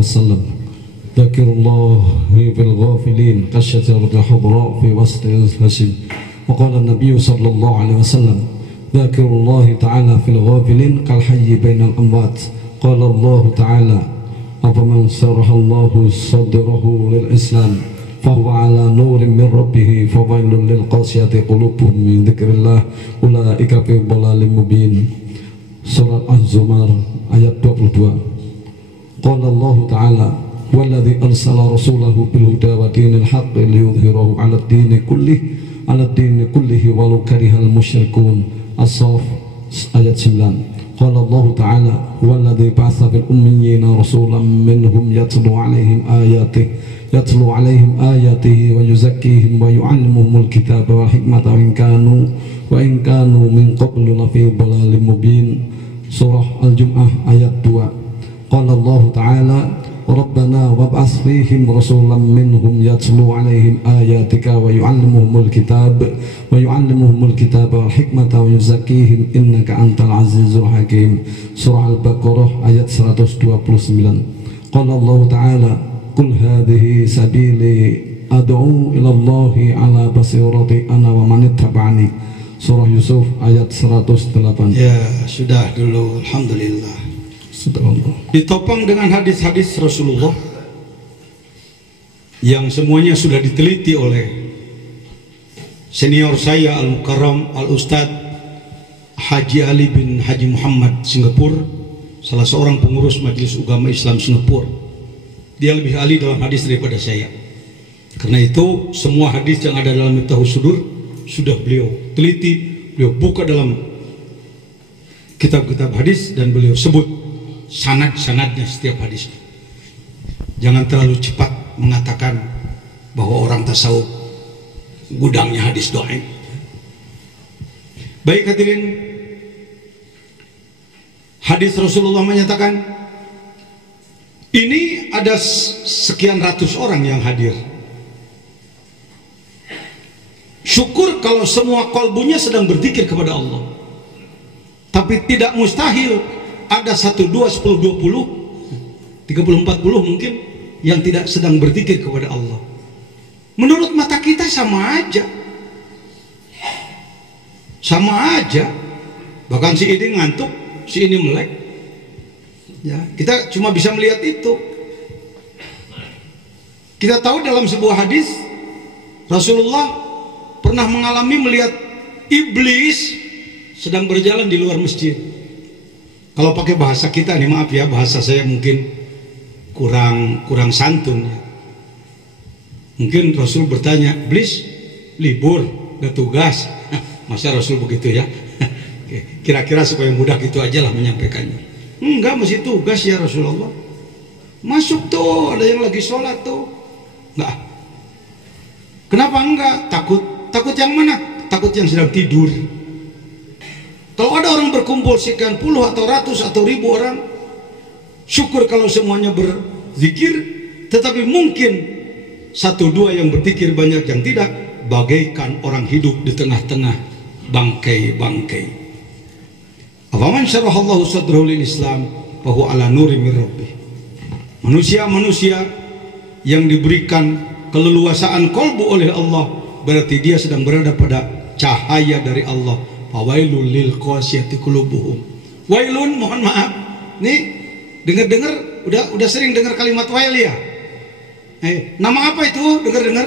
wasallam. Dzakirullah fil ghafilin kasyajarul hudra fi wastil hasim. Wa qala an-nabiy sallallahu alaihi wasallam, dzakirullah ta'ala fil ghafilin kal hayy bainal amwat. Qala Allah ta'ala, afaman sharahallahu sadrahu lil Islam fahuwa ala nurin min rabbih fawailul lil qasiyati qulubuhum min dzikrillah ulaika fi dhalalin mubin. Surat Az-Zumar ayat 22. Qala Allah ta'ala, walladzi arsala rasulahu bil huda wa dinil haqq liyudhhirahu 'ala ad-dini kullihi walau karihal musyrikun. As-Saff ayat 9. Qala Allah ta'ala, walladzi ba'atha fil ummiyina rasulan minhum yatlu 'alaihim ayatihi wa yuzakkihim wa yu'allimuhumul kitaba wal hikmata wa in kanu min qablu lafi dhalalin mubin. Surah Al-Jum'ah ayat 2. Qala Allah ta'ala, Rabbana wab'ats fihim rasulan minhum yatlu 'alaihim ayatika wa yu'allimuhumul kitaba wal hikmata wa yuzakkihim innaka antal azizul hakim. Surah Al-Baqarah ayat 129. Qala Allah ta'ala, qul hadhihi sabili ad'u ila Allahi ala basirati ana wa man ittaba'ani. Surah Yusuf ayat 108. Ya, sudah dulu, alhamdulillah. Ditopang dengan hadis-hadis Rasulullah yang semuanya sudah diteliti oleh senior saya Al-Mukarram Al-Ustadz Haji Ali bin Haji Muhammad Singapura, salah seorang pengurus Majelis Ugama Islam Singapura. Dia lebih ahli dalam hadis daripada saya. Karena itu semua hadis yang ada dalam Miftahus Sudur sudah beliau teliti, beliau buka dalam kitab-kitab hadis dan beliau sebut sanad-sanadnya setiap hadis. Jangan terlalu cepat mengatakan bahwa orang tasawuf gudangnya hadis dhaif. Baik hadirin, hadis Rasulullah menyatakan ini ada sekian ratus orang yang hadir. Syukur kalau semua kalbunya sedang berzikir kepada Allah. Tapi tidak mustahil ada 1, 2, 10, 20, 30, 40 mungkin yang tidak sedang berzikir kepada Allah. Menurut mata kita sama aja. Sama aja. Bahkan si ini ngantuk, si ini melek. Ya, kita cuma bisa melihat itu. Kita tahu dalam sebuah hadis Rasulullah pernah mengalami melihat iblis sedang berjalan di luar masjid. Kalau pakai bahasa kita nih, maaf ya, bahasa saya mungkin kurang santun ya. Mungkin Rasul bertanya, iblis libur, gak tugas? Masa Rasul begitu ya? Kira-kira supaya mudah gitu aja lah menyampaikannya. Enggak, masih tugas ya Rasulullah. Masuk tuh, ada yang lagi sholat tuh. Enggak. Kenapa enggak? Takut yang mana? Takut yang sedang tidur. Kalau ada orang berkumpul sekian puluh atau ratus atau ribu orang, syukur kalau semuanya berzikir, tetapi mungkin 1, 2 yang berzikir, banyak yang tidak, bagaikan orang hidup di tengah-tengah bangkai-bangkai. Afaman syarahallahu sadrahu lil Islam fahuwa ala nurin min rabbih. Manusia-manusia yang diberikan keleluasaan kalbu oleh Allah, berarti dia sedang berada pada cahaya dari Allah. Fawailul lil qasiyati qulubuhum. Wailun, mohon maaf. Nih, dengar-dengar udah sering dengar kalimat wail ya? Nama apa itu? Dengar-dengar?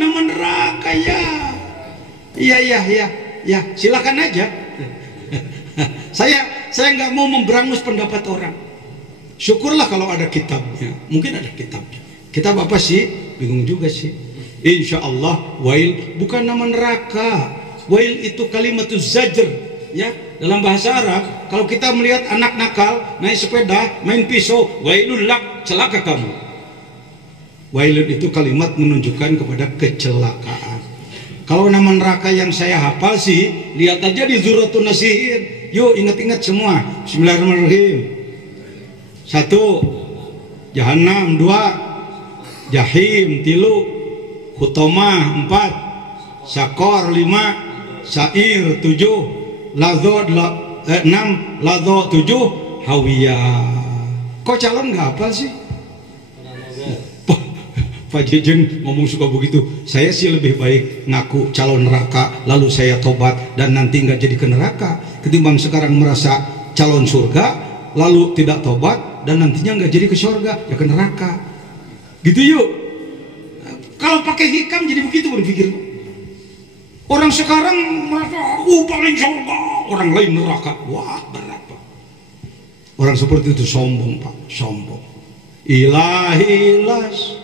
Nama neraka ya. Iya, silakan aja. Saya nggak mau memberangus pendapat orang. Syukurlah kalau ada kitabnya. Mungkin ada kitabnya. Kitab apa sih? Bingung juga sih. Insya Allah wail bukan nama neraka. Wail itu kalimatuz zajr ya, dalam bahasa Arab. Kalau kita melihat anak nakal naik sepeda main pisau, wailul lak, celaka kamu. Wailun itu kalimat menunjukkan kepada kecelakaan. Kalau nama neraka yang saya hafal sih, lihat aja di Zurratun Nasihin Yuk ingat-ingat semua. Bismillahirrahmanirrahim. 1 Jahannam, 2 Jahim, 3 Hutomah, 4 Sakor, 5 Sair, 7 Ladho, 6 Ladho, 7 Hawiyah. Kok calon nggak hafal sih? Pak Jejeng ngomong suka begitu. Saya sih lebih baik ngaku calon neraka lalu saya tobat dan nanti nggak jadi ke neraka, ketimbang sekarang merasa calon surga lalu tidak tobat dan nantinya nggak jadi ke surga ya ke neraka. Gitu yuk. Kalau pakai hikam jadi begitu berpikir. Orang sekarang merasa aku paling surga, orang lain neraka. Wah berat Pak. Orang seperti itu sombong Pak, sombong. Ilahilas.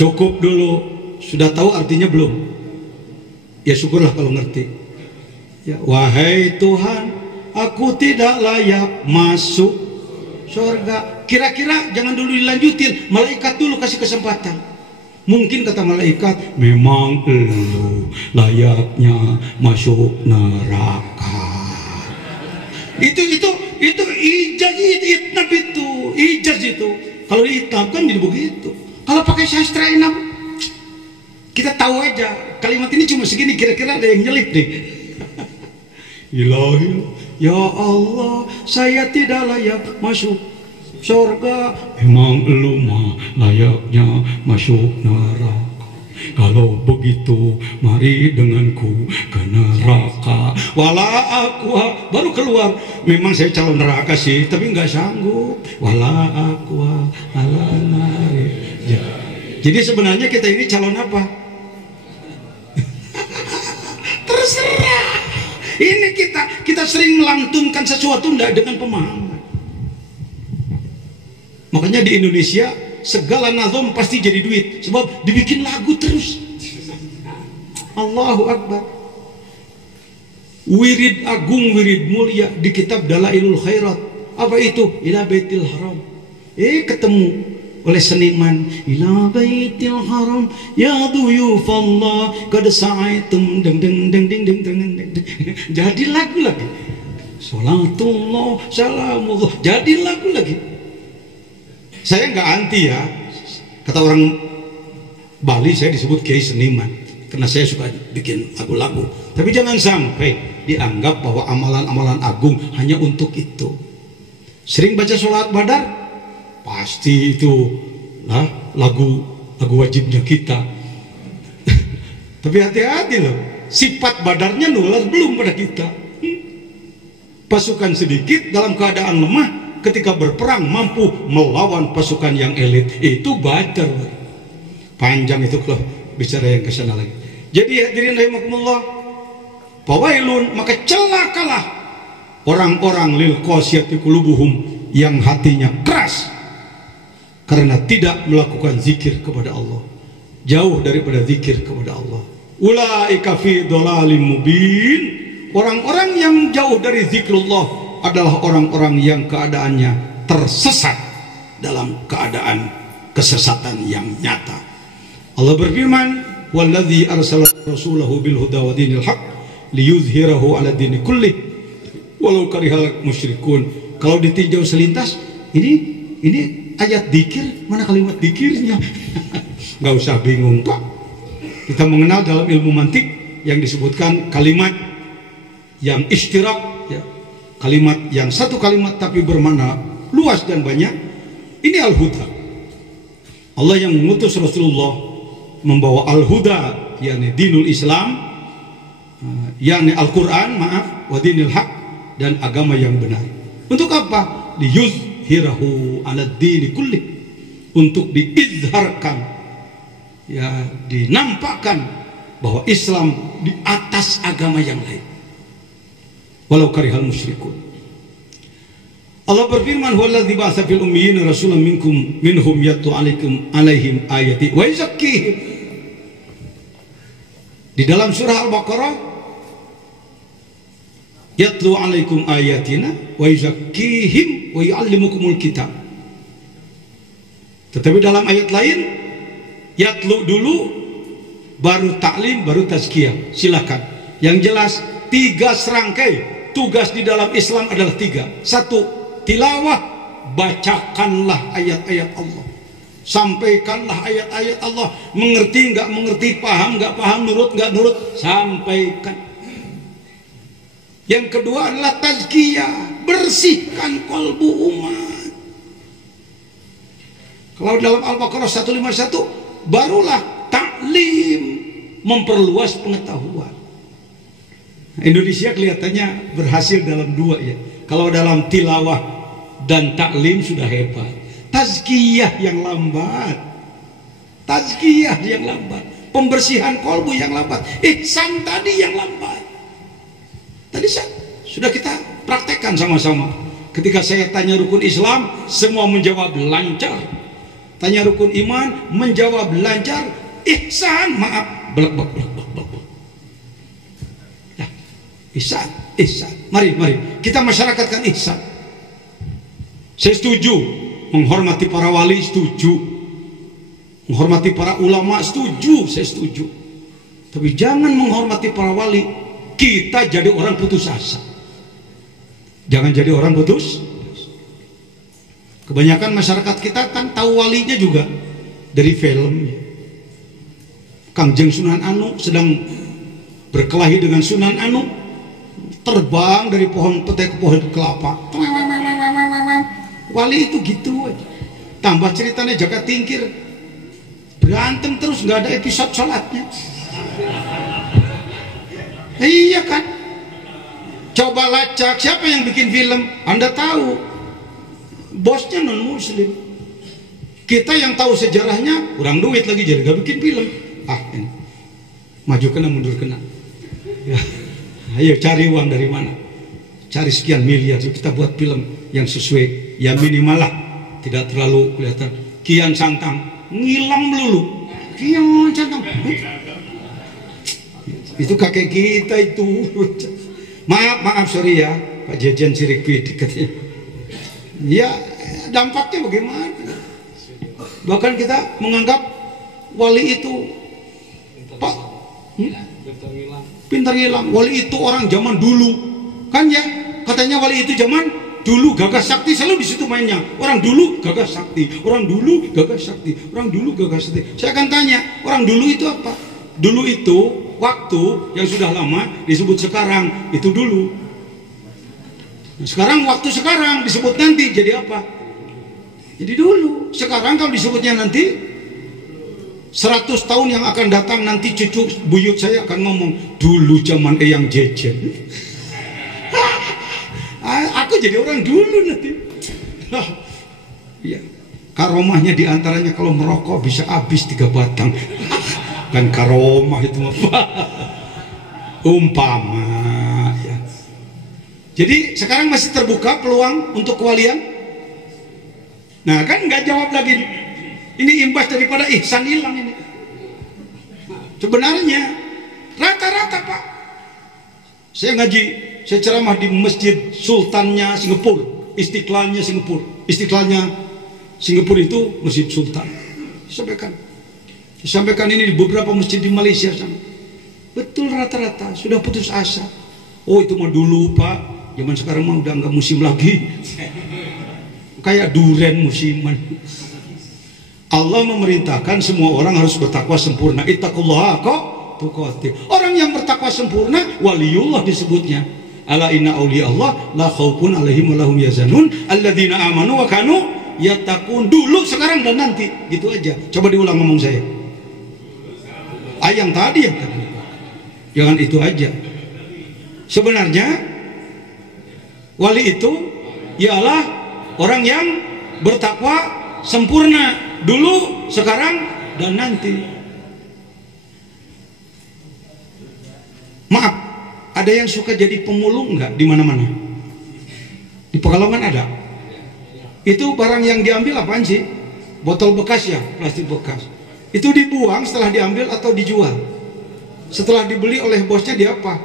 Cukup dulu. Sudah tahu artinya belum? Ya syukurlah kalau ngerti. Ya, wahai Tuhan, aku tidak layak masuk surga. Kira-kira jangan dulu dilanjutin, malaikat dulu kasih kesempatan. Mungkin kata malaikat, memang lu layaknya masuk neraka. Itu ijaz itu ijaz itu. Kalau dihitamkan jadi begitu. Kalau pakai sastra enam, kita tahu aja kalimat ini cuma segini, kira-kira ada yang nyelip nih. Ilahi, ya Allah, saya tidak layak masuk surga. Memang lu mah layaknya masuk neraka. Kalau begitu, mari denganku ke neraka. Wala aku baru keluar. Memang saya calon neraka sih, tapi nggak sanggup. Wala aku ala nari. Ya. Jadi sebenarnya kita ini calon apa? Terserah. Ini kita sering melantunkan sesuatu tidak dengan pemahaman. Makanya di Indonesia segala nazam pasti jadi duit, sebab dibikin lagu terus. Allahu Akbar. Wirid agung, wirid mulia di kitab Dalailul Khairat. Apa itu? Ila Baitil Haram. Ketemu oleh seniman, ila Baitil Haram ya duyufallah qad sa'aitum deng deng deng deng deng deng deng. Jadi lagu lagi. Salatullah salamullah. Jadi lagu lagi. Saya nggak anti ya. Kata orang Bali saya disebut kiai seniman karena saya suka bikin lagu-lagu. Tapi jangan sampai dianggap bahwa amalan-amalan agung hanya untuk itu. Sering baca sholat badar, pasti itu lah lagu wajibnya kita. Tapi hati-hati loh, sifat badarnya nular belum pada kita. Pasukan sedikit dalam keadaan lemah, ketika berperang mampu melawan pasukan yang elit. Itu badar. Panjang itu kalau bicara yang kesana lagi. Jadi hadirin rahimakumullah, fawailun, maka celakalah orang-orang lil qasiyati qulubuhum, yang hatinya keras karena tidak melakukan zikir kepada Allah, jauh daripada zikir kepada Allah. Ulaika fi dhalalim mubin. Orang-orang yang jauh dari zikrullah adalah orang-orang yang keadaannya tersesat dalam keadaan kesesatan yang nyata. Allah berfirman, wallazi arsala rasulahu bil huda wa dinil haq liyuzhirahu ala dini kullih walau karihal musyrikun. Kalau ditinjau selintas, ini ayat dzikir, mana kalimat dzikirnya? Nggak usah bingung Pak. Kita mengenal dalam ilmu mantik yang disebutkan kalimat yang istirak, ya, kalimat yang satu kalimat tapi bermakna luas dan banyak. Ini al-huda. Allah yang mengutus Rasulullah membawa al-huda, yakni dinul Islam, yakni Al-Quran, maaf, wa dinil haq, dan agama yang benar. Untuk apa? Liyuzhirahu ala dini kulli, untuk diizharkan, ya, dinampakkan bahwa Islam di atas agama yang lain, walau karihal musyrikun. Allah berfirman, huwallazi ba'atsa fil ummiyina rasulan minhum yatlu alaihim ayati wa yuzakkihim. Di dalam surah Al-Baqarah, yatlu alaikum ayatina wa yuzakkihim wa yu'allimukumul kitab. Tetapi dalam ayat lain, yatlu dulu baru taklim, baru tazkiyah. Silakan. Yang jelas 3 serangkai tugas di dalam Islam adalah 3. 1, tilawah, bacakanlah ayat-ayat Allah, sampaikanlah ayat-ayat Allah. Mengerti nggak mengerti, paham nggak paham, nurut nggak nurut, sampaikan. Yang kedua adalah tazkiyah, bersihkan kalbu umat. Kalau dalam Al-Baqarah 151 barulah taklim, memperluas pengetahuan. Indonesia kelihatannya berhasil dalam 2 ya. Kalau dalam tilawah dan taklim sudah hebat, tazkiyah yang lambat, tazkiyah yang lambat, pembersihan kalbu yang lambat, ihsan tadi yang lambat. Tadi sudah kita praktekkan sama-sama. Ketika saya tanya rukun Islam, semua menjawab lancar. Tanya rukun iman, menjawab lancar. Ihsan, maaf, blek. Ya, ihsan. Mari kita masyarakatkan ihsan. Saya setuju menghormati para wali, setuju menghormati para ulama, setuju, saya setuju. Tapi jangan menghormati para wali kita jadi orang putus asa. Jangan jadi orang putus. Kebanyakan masyarakat kita kan tahu walinya juga dari film. Kangjeng Sunan Anu sedang berkelahi dengan Sunan Anu, terbang dari pohon petai ke pohon kelapa. Wali itu gitu aja. Tambah ceritanya Jaka Tingkir, berantem terus, nggak ada episode sholatnya. Iya kan? Coba lacak, siapa yang bikin film? Anda tahu, bosnya non muslim. Kita yang tahu sejarahnya kurang duit lagi, jadi gak bikin film. Ini maju kena mundur kena ya. Ayo cari uang dari mana, cari sekian miliar, kita buat film yang sesuai, ya minimal lah, tidak terlalu kelihatan kian santang ngilang melulu. Kian santang itu kakek kita itu. Maaf sorry ya Pak Jejen Sirik Pidik katanya. Ya dampaknya bagaimana? Bahkan kita menganggap wali itu Pak pintar ngilang. Wali itu orang zaman dulu kan ya, katanya wali itu zaman dulu gagah sakti, selalu di situ mainnya. Orang dulu gagah sakti, orang dulu gagah sakti, orang dulu gagah sakti. Saya akan tanya, orang dulu itu apa? Dulu itu waktu yang sudah lama disebut sekarang, itu dulu. Sekarang waktu sekarang disebut nanti jadi apa? Jadi dulu. Sekarang kalau disebutnya nanti, 100 tahun yang akan datang nanti cucu buyut saya akan ngomong dulu zaman Eyang Jejen. Aku jadi orang dulu nanti. Ya, karomahnya diantaranya kalau merokok bisa habis 3 batang. Kan karomah itu umpama ya. Jadi sekarang masih terbuka peluang untuk kewalian. Nah kan nggak jawab lagi. Ini imbas daripada ihsan hilang ini. Sebenarnya rata-rata Pak, saya ngaji, saya ceramah di masjid Sultannya Singapura, Istiqlalnya Singapura. Istiqlalnya Singapura itu masjid Sultan. Disampaikan ini di beberapa masjid di Malaysia sama. Betul, rata-rata sudah putus asa. Oh itu mah dulu Pak, zaman sekarang mah udah nggak musim lagi. Kayak duren musiman. Allah memerintahkan semua orang harus bertakwa sempurna. Ittaqullaha tuqatih. Orang yang bertakwa sempurna waliullah disebutnya. Ala inna auliya Allah la khaufun alaihim wa lahum yazanun alladzina amanu wa kanu yattaqun. Dulu, sekarang dan nanti. Gitu aja. Coba diulang ngomong saya. Yang tadi. Jangan itu aja. Sebenarnya wali itu ialah orang yang bertakwa sempurna. Dulu, sekarang, dan nanti. Maaf, ada yang suka jadi pemulung nggak di mana-mana? Di Pekalongan ada. Itu barang yang diambil apaan sih? Botol bekas ya, plastik bekas. Itu dibuang setelah diambil atau dijual? Setelah dibeli oleh bosnya dia apa?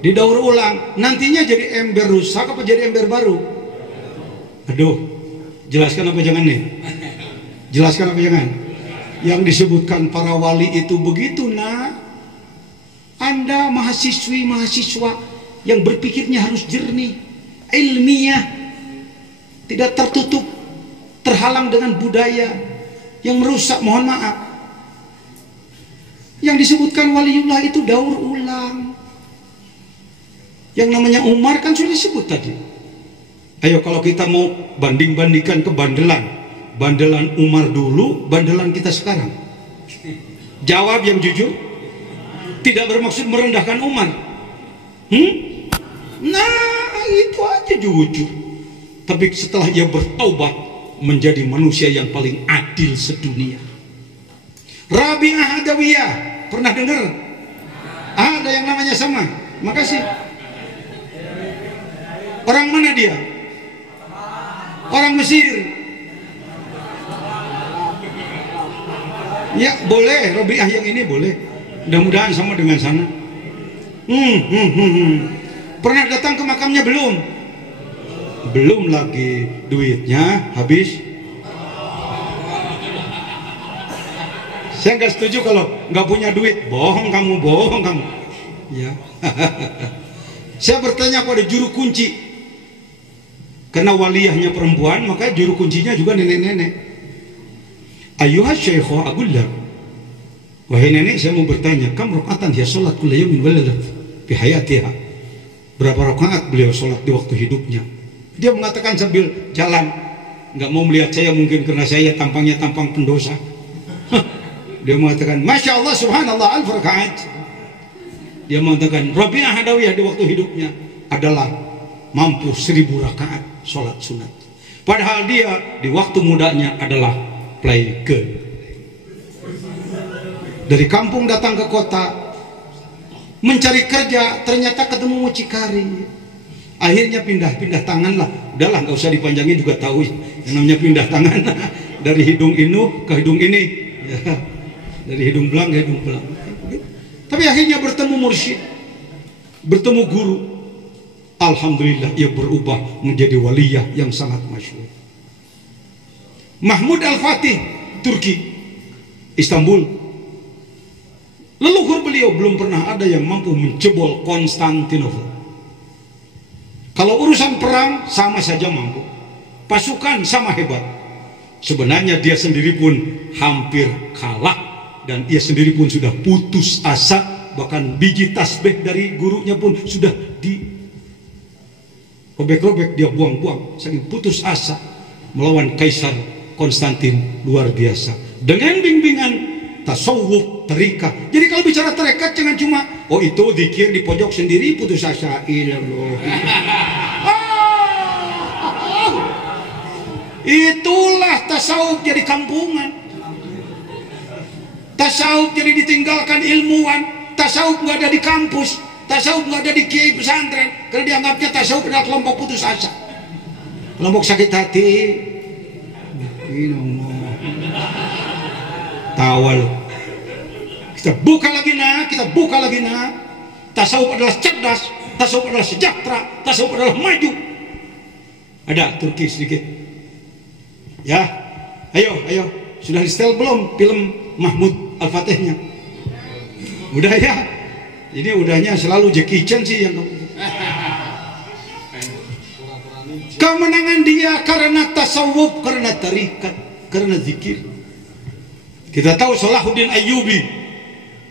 Didaur ulang. Nantinya jadi ember rusak apa jadi ember baru? Aduh, jelaskan apa jangan nih? Jelaskan apa jangan? Yang disebutkan para wali itu begitu, nak. Anda mahasiswi, mahasiswa yang berpikirnya harus jernih, ilmiah, tidak tertutup, terhalang dengan budaya yang merusak, mohon maaf. Yang disebutkan waliullah itu daur ulang. Yang namanya Umar kan sudah disebut tadi. Ayo kalau kita mau banding-bandingkan kebandelan, bandelan Umar dulu, bandelan kita sekarang. Jawab yang jujur. Tidak bermaksud merendahkan Umar. Nah, itu aja jujur. Tapi setelah ia bertaubat menjadi manusia yang paling adil sedunia. Rabi'ah Adawiyah, pernah dengar? Ada yang namanya sama. Makasih. Orang mana dia? Orang Mesir. Ya boleh, Rabi'ah yang ini boleh. Mudah-mudahan sama dengan sana. Pernah datang ke makamnya belum? Belum lagi, duitnya habis. Saya nggak setuju kalau nggak punya duit. Bohong kamu, bohong kamu. Ya. Saya bertanya pada juru kunci. Karena waliyahnya perempuan, maka juru kuncinya juga nenek-nenek. Ayuha syaikhah agullah. Wahai nenek, saya mau bertanya, kam rakaatan dia sholat kulla yaumin wa lailah fi hayatiha. Berapa rakaat beliau sholat di waktu hidupnya? Dia mengatakan sambil jalan, nggak mau melihat saya mungkin karena saya tampangnya tampang pendosa. Dia mengatakan, Masya Allah, Subhanallah, alf rakaat. Dia mengatakan, Rabi'ah Adawiyah di waktu hidupnya adalah mampu 1000 rakaat sholat sunat. Padahal dia di waktu mudanya adalah play girl. Dari kampung datang ke kota mencari kerja, ternyata ketemu mucikari. Akhirnya pindah tangan lah. Udahlah, nggak usah dipanjangin juga tahu yang namanya pindah tangan. Dari hidung inu ke hidung ini, ya. Dari hidung belang ke hidung belang. Tapi akhirnya bertemu mursyid, bertemu guru. Alhamdulillah ia berubah menjadi waliyah yang sangat masyhur. Mahmud Al-Fatih, Turki, Istanbul. Leluhur beliau belum pernah ada yang mampu menjebol Konstantinopel. Kalau urusan perang sama saja mampu, pasukan sama hebat. Sebenarnya dia sendiri pun hampir kalah, dan ia sendiri pun sudah putus asa. Bahkan biji tasbih dari gurunya pun sudah di robek-robek, dia buang-buang, saking putus asa melawan Kaisar Konstantin. Luar biasa dengan bimbingan tasawuf, tarikah. Jadi kalau bicara tarekat jangan cuma oh itu zikir di pojok sendiri putus asa. Itulah tasawuf jadi kampungan. Tasawuf jadi ditinggalkan ilmuwan. Tasawuf nggak ada di kampus. Tasawuf nggak ada di kiai pesantren. Karena dianggapnya tasawuf adalah kelompok putus asa, kelompok sakit hati. Tawal. Kita buka lagi nak, kita buka lagi nak. Tasawuf adalah cerdas, tasawuf adalah sejahtera, tasawuf adalah maju. Ada Turki sedikit. Ya, ayo, sudah di setel belum film Mahmud Al-Fatihnya? Udah ya. Ini udahnya selalu Jackie Chan sih yang kemenangan dia karena tasawuf, karena tarikat, karena zikir. Kita tahu Salahuddin Ayyubi,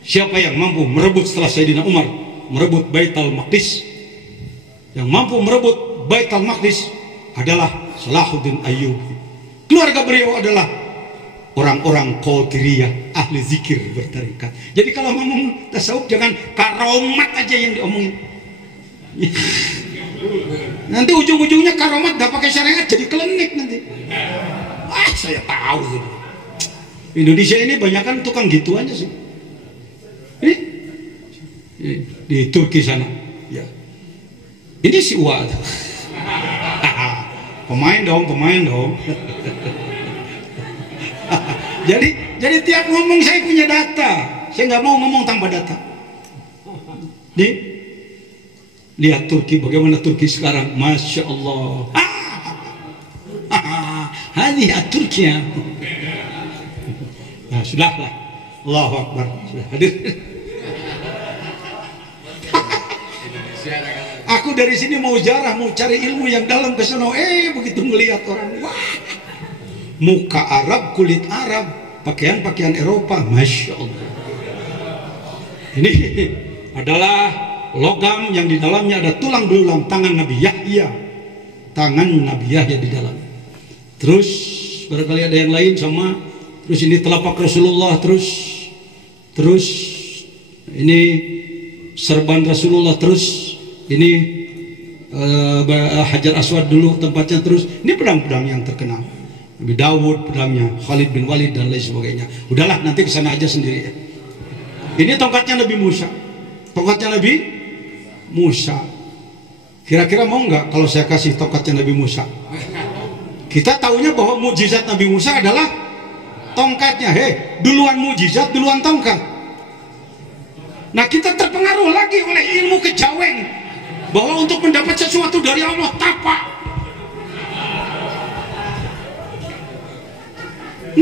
siapa yang mampu merebut setelah Sayyidina Umar merebut Baitul Maqdis. Yang mampu merebut Baitul Maqdis adalah Salahuddin Ayyubi. Keluarga beliau adalah orang-orang Qadiriyah, ahli zikir bertarikat. Jadi kalau ngomong tasawuf jangan karomat aja yang diomongin. Nanti ujung-ujungnya karomat gak pakai syariat jadi klinik nanti. Saya tahu. Indonesia ini banyak kan tukang gitu aja sih. Ini di Turki sana. Ya. Ini si Uwad. Pemain dong. Jadi tiap ngomong saya punya data. Saya nggak mau ngomong tanpa data. Lihat Turki, bagaimana Turki sekarang, Masya Allah. Hadiah Turki. Nah, sudahlah. Allahu Akbar. Sudah hadir. Aku dari sini mau jarah, mau cari ilmu yang dalam ke sana. Begitu melihat orang, wah, muka Arab, kulit Arab, pakaian-pakaian Eropa, masya Allah. Ini adalah logam yang di dalamnya ada tulang belulang tangan Nabi Yahya, tangan Nabi Yahya di dalam. Terus barangkali ada yang lain sama. Terus ini telapak Rasulullah, terus ini serban Rasulullah, terus ini Hajar Aswad dulu tempatnya, terus ini pedang-pedang yang terkenal. Nabi Dawud pedangnya, Khalid bin Walid dan lain sebagainya. Udahlah, nanti kesana aja sendiri ya. Ini tongkatnya Nabi Musa. Tongkatnya Nabi Musa. Kira-kira mau nggak kalau saya kasih tongkatnya Nabi Musa? Kita tahunya bahwa mujizat Nabi Musa adalah tongkatnya. Duluan mujizat, duluan tongkat. Nah, kita terpengaruh lagi oleh ilmu kejaweng bahwa untuk mendapat sesuatu dari Allah tapak.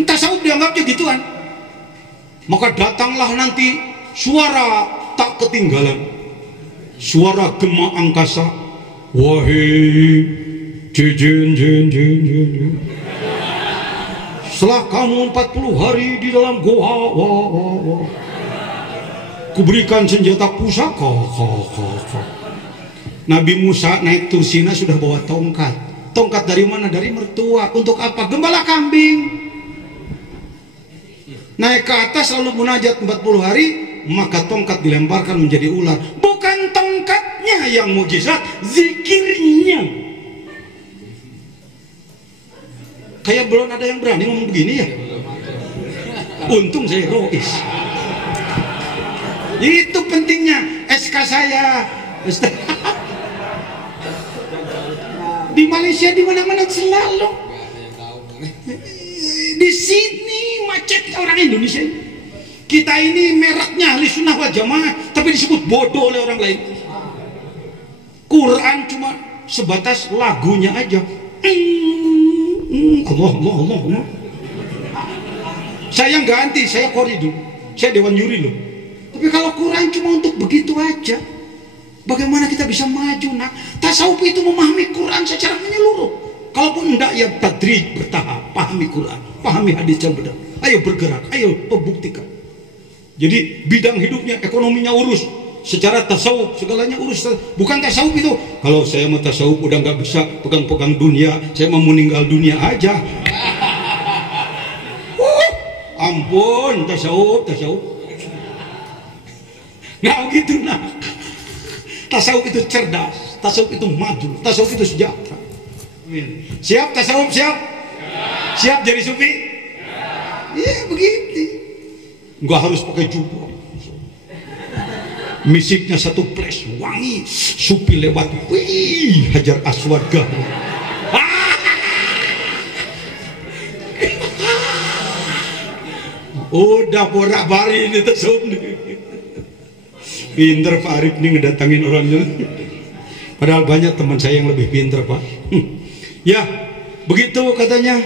Tasawuf dianggapnya gituan. Maka datanglah nanti suara tak ketinggalan, suara gema angkasa, wahai jin. Setelah kamu 40 hari di dalam goa, kuberikan senjata pusaka. Nabi Musa naik Tursina sudah bawa tongkat. Tongkat dari mana? Dari mertua. Untuk apa? Gembala kambing. Naik ke atas lalu munajat 40 hari, maka tongkat dilemparkan menjadi ular. Bukan tongkatnya yang mujizat, zikirnya. Kayak belum ada yang berani ngomong begini ya. Untung saya rois. Itu pentingnya SK saya. Di Malaysia di mana-mana selalu. Di sini macet orang Indonesia. Kita ini mereknya Ahli Sunnah wal Jamaah, tapi disebut bodoh oleh orang lain. Quran cuma sebatas lagunya aja. Allah. Saya nggak anti, saya kori dulu. Saya dewan juri loh. Tapi kalau Quran cuma untuk begitu aja, bagaimana kita bisa maju? Nah, tasawuf itu memahami Quran secara menyeluruh. Kalaupun enggak, ya tadrij, bertahap. Pahami Quran, pahami hadis yang benar. Ayo bergerak, ayo pembuktikan. Jadi bidang hidupnya, ekonominya urus. Secara tasawuf segalanya urus. Bukan tasawuf itu, kalau saya mau tasawuf udah nggak bisa pegang-pegang dunia, saya mau meninggal dunia aja. Ampun, tasawuf. Nggak begitu, nah. Tasawuf itu cerdas, tasawuf itu maju, tasawuf itu sejahtera. Siap tasawuf, siap jadi sufi. Iya begitu. Nggak harus pakai jubah. Misiknya satu flash, wangi, supi lewat, wih, Hajar Aswad gak. Udah borak-bari ini tasawuf nih. Pinter Pak Arif nih ngedatangin orangnya. Padahal banyak teman saya yang lebih pinter Pak. Ya, begitu katanya.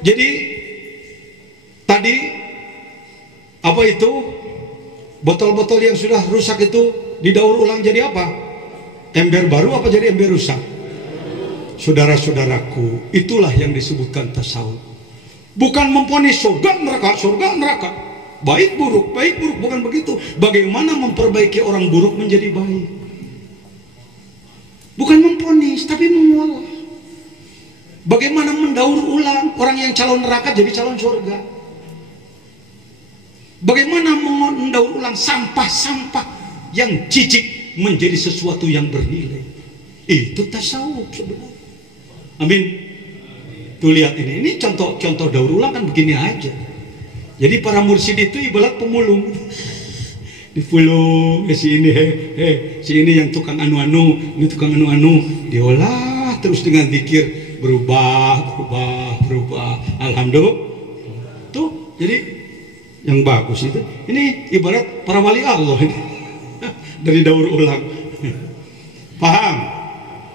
Jadi tadi apa itu? Botol-botol yang sudah rusak itu didaur ulang jadi apa? Ember baru apa jadi ember rusak? Saudara-saudaraku, itulah yang disebutkan tasawuf. Bukan memponis surga neraka. Baik buruk, bukan begitu. Bagaimana memperbaiki orang buruk menjadi baik? Bukan memponis, tapi mengolah. Bagaimana mendaur ulang orang yang calon neraka jadi calon surga? Bagaimana mendaur ulang sampah-sampah yang jijik menjadi sesuatu yang bernilai? Itu tasawuf sebenarnya. Amin. Tuh lihat ini contoh daur ulang kan begini aja. Jadi para mursyid itu ibarat pemulung. Dipulung si ini si ini yang tukang anu-anu, ini tukang anu-anu, diolah terus dengan zikir berubah. Alhamdulillah. Tuh, jadi yang bagus itu. Ini ibarat para wali Allah ini. Dari daur ulang. Paham?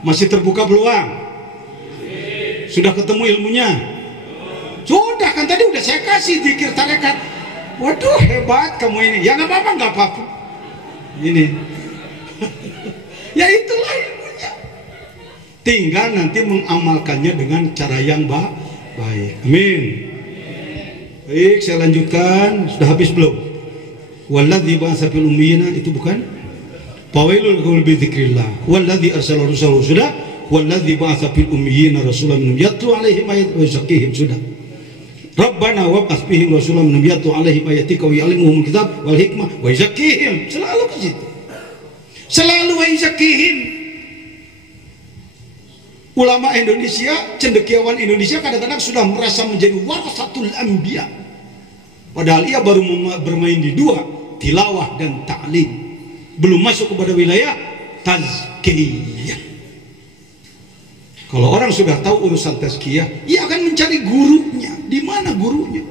Masih terbuka peluang? Sudah ketemu ilmunya? Sudah kan tadi udah saya kasih zikir tarekat. Waduh hebat kamu ini. Ya nggak apa-apa, nggak apa-apa. Ini. Ya itulah ilmunya. Tinggal nanti mengamalkannya dengan cara yang baik. Amin. Baik, saya lanjutkan. Sudah habis belum? Walladzi ba'atsa fil ummiyina, itu bukan? Fawailul qaul bi dzikrillah. Walladzi arsala rasulahu, sudah? Walladzi ba'atsa fil ummiyina rasulan minhum yatlu 'alaihim ayatihi wa yuzakkihim, sudah? Rabbana wab'ats fihim rasulan minhum yatlu 'alaihim ayatika wa yu'allimuhumul kitab wal hikmah wa yuzakkihim. Selalu ke situ. Selalu wa yuzakkihim. Ulama Indonesia, cendekiawan Indonesia kadang-kadang sudah merasa menjadi warasatul anbiya. Padahal ia baru bermain di dua, tilawah dan ta'lim. Belum masuk kepada wilayah tazkiyah. Kalau orang sudah tahu urusan tazkiyah, ia akan mencari gurunya. Di mana gurunya?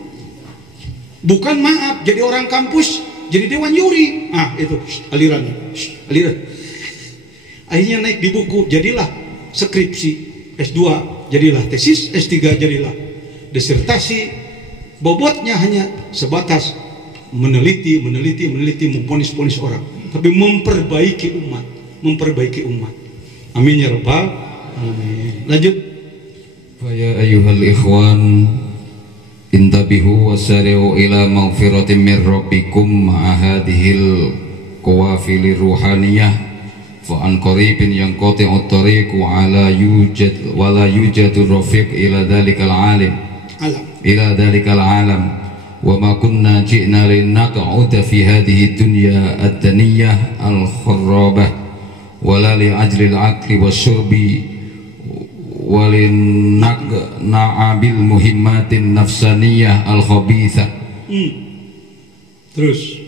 Bukan maaf, jadi orang kampus, jadi dewan juri. Ah, itu aliran. Akhirnya naik di buku, jadilah skripsi S2, jadilah tesis S3, jadilah disertasi. Bobotnya hanya sebatas meneliti, memponis-ponis orang, tapi memperbaiki umat. Amin ya rabbal alamin. Lanjut. Ya ayyuhal ikhwan, intabihu wasari'u ila maghfiratin min rabbikum ma'a hadhil qawafilir ruhaniyah fa an qaribin yanqati'u at-tariqu ala yujad wa la yujadu rafiq ila dhalikal alim ila dhalikal alam wa ma kunna ji'na linaq'uda fi hadhihi dunya ad-daniyah al-kharrabah wa la li ajli al-aqli wasyurbi wa linaqna'a bil muhimmatin nafsaniyah al-khabithah. Terus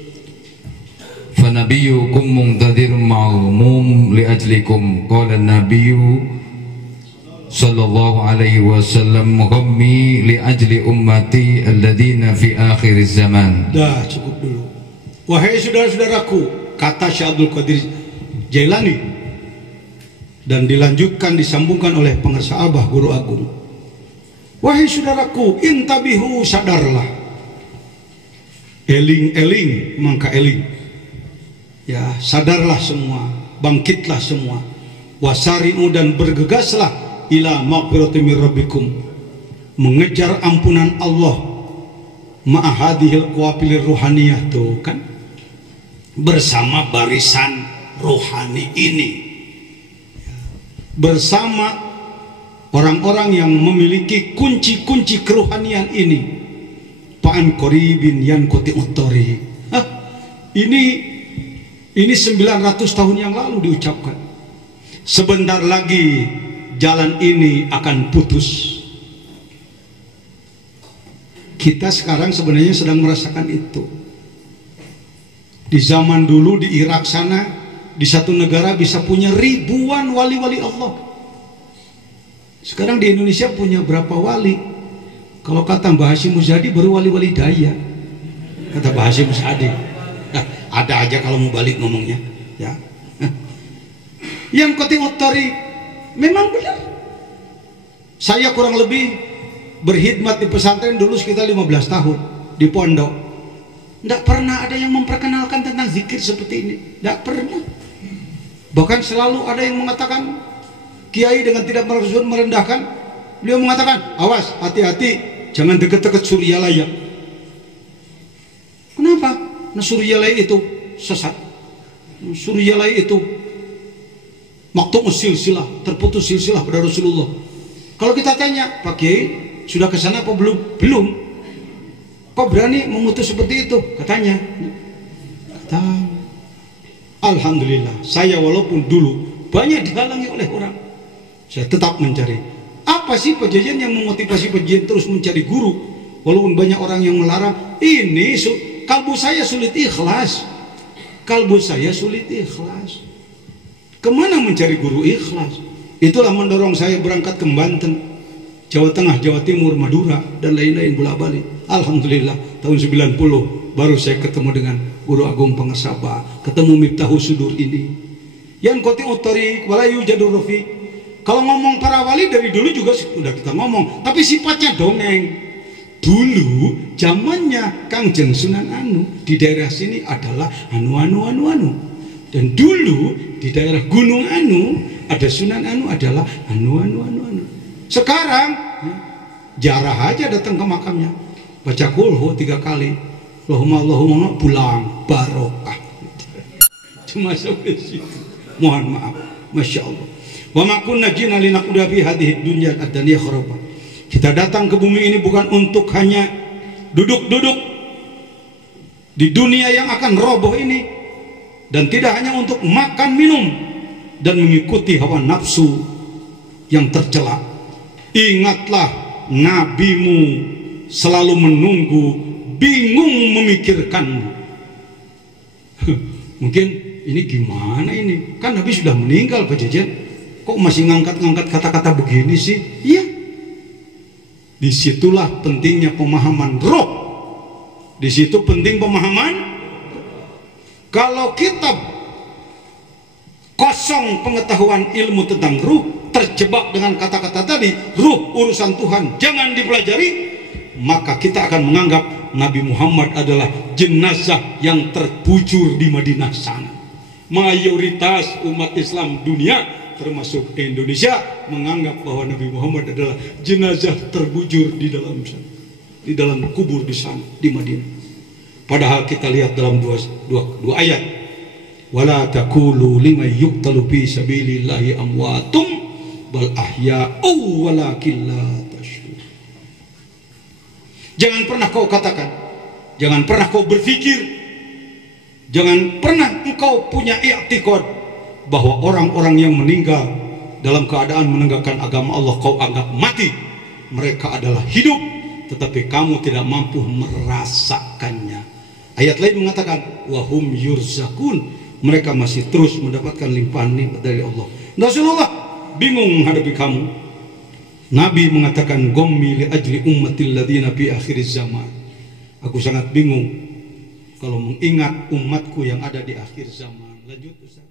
فنبيكم منتظر معلوم لأجلكم قال النبي صلى الله عليه وسلم غمي لأجل أمتي الذين في آخر الزمان. Dah cukup dulu. Wahai saudara-saudaraku, kata Syekh Abdul Qadir Jailani, dan dilanjutkan disambungkan oleh pengarsa Abah Guru Agung. Wahai saudaraku, intabihu, sadarlah. Eling-eling mangka eling. Ya, sadarlah semua, bangkitlah semua. Wasari'u, dan bergegaslah ila maghfiratin min rabbikum, mengejar ampunan Allah. Ma'ahadihil qawafilir ruhaniyah, tuh kan, bersama barisan rohani ini, bersama orang-orang yang memiliki kunci-kunci kerohanian ini. Pa'an qoribin yanqati'ut thariq. Ini 900 tahun yang lalu diucapkan. Sebentar lagi jalan ini akan putus. Kita sekarang sebenarnya sedang merasakan itu. Di zaman dulu di Irak sana, di satu negara bisa punya ribuan wali-wali Allah. Sekarang di Indonesia punya berapa wali? Kalau kata Mbah Hasyim Muzadi baru wali-wali daya. Kata Mbah Hasyim Muzadi. Ada aja kalau mau balik ngomongnya, ya. Yang qati'ut thariq, memang benar. Saya kurang lebih berkhidmat di pesantren dulu sekitar 15 tahun di pondok. Tidak pernah ada yang memperkenalkan tentang zikir seperti ini, tidak pernah. Bahkan selalu ada yang mengatakan, kiai dengan tidak merendahkan, beliau mengatakan, awas, hati-hati, jangan dekat-dekat Suryalaya. Kenapa? Nah, Suryalaya itu sesat. Suryalaya itu maqtu'us silsilah, terputus silsilah pada Rasulullah. Kalau kita tanya, Pak Kiai sudah ke sana apa belum? Belum. Kok berani memutus seperti itu? Katanya. Alhamdulillah, saya walaupun dulu banyak dihalangi oleh orang, saya tetap mencari. Apa sih Pajajian yang memotivasi Pajajian terus mencari guru? Walaupun banyak orang yang melarang. Ini kalbu saya sulit ikhlas. Kalbu saya sulit ikhlas. Kemana mencari guru ikhlas? Itulah mendorong saya berangkat ke Banten, Jawa Tengah, Jawa Timur, Madura, dan lain-lain bolak-balik. Alhamdulillah tahun 90 baru saya ketemu dengan Guru Agung Pangasaba, ketemu Miftahus Sudur ini. Yang qati'ut thariq wala yujadu rafiq. Kalau ngomong para wali dari dulu juga sudah kita ngomong, tapi sifatnya dongeng. Dulu zamannya Kangjeng Sunan Anu di daerah sini adalah anu. Dan dulu di daerah Gunung Anu ada Sunan Anu adalah anu. Sekarang jarah aja datang ke makamnya, baca kulhu 3 kali, Allahumma pulang barokah. Cuma sampai situ. Mohon maaf, masya Allah. Wa ma kunna jinna linaquda fi hadhihi dunya ad-daniyah kharaba. Kita datang ke bumi ini bukan untuk hanya duduk-duduk di dunia yang akan roboh ini, dan tidak hanya untuk makan minum dan mengikuti hawa nafsu yang tercela. Ingatlah, nabimu selalu menunggu, bingung memikirkanmu. Mungkin ini gimana ini? Kan Nabi sudah meninggal, Pak Jajan. Kok masih ngangkat-ngangkat kata-kata begini sih? Iya. Disitulah pentingnya pemahaman roh. Di situ penting pemahaman. Kalau kita kosong pengetahuan ilmu tentang ruh, terjebak dengan kata-kata tadi, ruh urusan Tuhan jangan dipelajari, maka kita akan menganggap Nabi Muhammad adalah jenazah yang terbujur di Madinah sana. Mayoritas umat Islam dunia termasuk Indonesia menganggap bahwa Nabi Muhammad adalah jenazah terbujur di dalam sana, di dalam kubur di sana di Madinah. Padahal kita lihat dalam dua ayat, wala taqulu liman yuqtalu fi sabilillahi amwatum bal ahya'u walakin la tashurun. Jangan pernah kau katakan, jangan pernah kau berpikir, jangan pernah engkau punya i'tiqad bahwa orang-orang yang meninggal dalam keadaan menegakkan agama Allah kau anggap mati. Mereka adalah hidup, tetapi kamu tidak mampu merasakannya. Ayat lain mengatakan wahum yurzakun, mereka masih terus mendapatkan limpahan nikmat dari Allah. Rasulullah bingung menghadapi kamu. Nabi mengatakan gommi li ajli ummatil ladina fi akhir zaman. Aku sangat bingung kalau mengingat umatku yang ada di akhir zaman. Lanjut Ustaz.